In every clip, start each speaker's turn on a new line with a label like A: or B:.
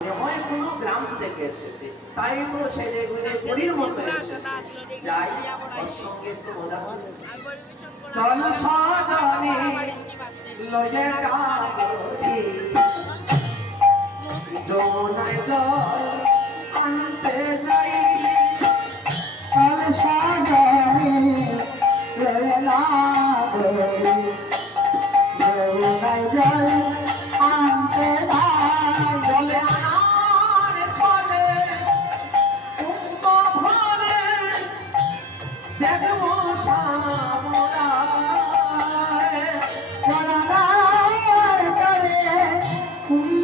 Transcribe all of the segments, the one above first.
A: হয় কোনো গ্রাম থেকে এসেছে। তাই তো ছেলে গুলে পরীর মতো এসেছে। যাই সঙ্গে একটু মজা চল সাজানি লয়ে গাবি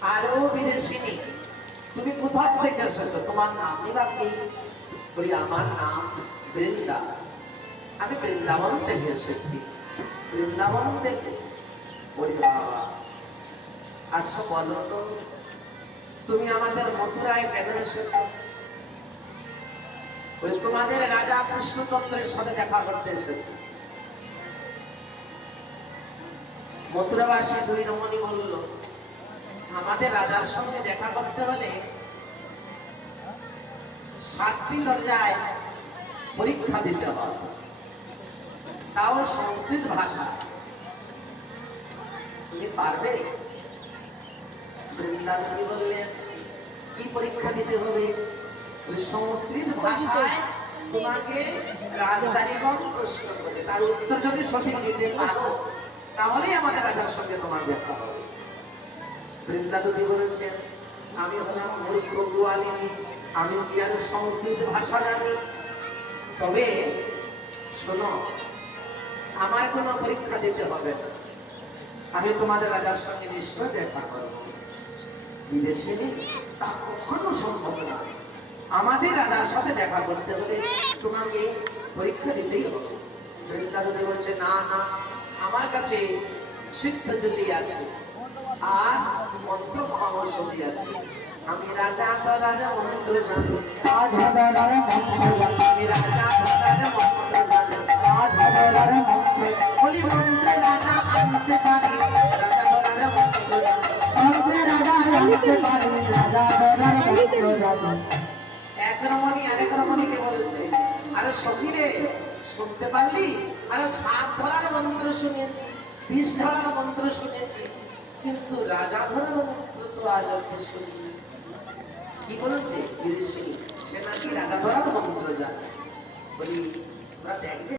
A: আরও বিদেশিনী। তুমি কোথা থেকে এসেছ? তোমার নামই বা কি? বলি, আমার নাম বৃন্দা। আমি বৃন্দাবন থেকে এসেছি। বৃন্দাবন থেকে? বলি বাবা। বলো তো, তুমি আমাদের মথুরায় কেন এসেছ? বলি, তোমাদের রাজা কৃষ্ণচন্দ্রের সাথে দেখা করতে এসেছে। মথুরাবাসী দুই রমণী বলল আমাদের রাজার সঙ্গে দেখা করতে হলে ষাটটি দরজায় পরীক্ষা দিতে হবে তাও সংস্কৃত ভাষা। তুমি পারবে? বৃন্দাবনী বললেন কি পরীক্ষা দিতে হবে? সংস্কৃত ভাষায় তোমাকে রাজধানীগণ প্রশ্ন করে। তার উত্তর যদি সঠিক দিতে পারো, তাহলেই আমাদের রাজার সঙ্গে তোমার দেখা হবে। বলেছেন সংস্কৃত ভাষা জানি। শোনো আমার পরীক্ষা দিতে হবে আমি তোমাদের রাজার সঙ্গে নিশ্চয় দেখা করব। বিদেশে তা কখনো সম্ভব না। আমাদের রাজার সাথে দেখা করতে হলে তোমাকে পরীক্ষা দিতেই হবে। বলছে, না না, আমার কাছে সিদ্ধ আছে। আর মন্ত্র মহামৌষধি আছে। আমি রাজা রাজা মন্ত্র জানি
B: আজ হাজার
A: আমি রাজা রাজা মন্ত্র। জানি
B: আজ হাজার
A: বলি মন্ত্র রাজা আনতে পারি রাজা রাজা মন্ত্র জানি
B: রাজা রাজা ধরার জানি
A: এক রমণী আরেক রমণীকে বলছে আরে সখী রে শুনতে পারলি? আরে সাপ ধরার মন্ত্র শুনেছি বিষ ধরার মন্ত্র শুনেছি। কিন্তু রাজা ধরার মন্ত্র তো আজ অব্দি কি বলেছে গিরিশিনী, সে নাকি রাজা ধরার মন্ত্র জানে? বলি ওরা দেখবে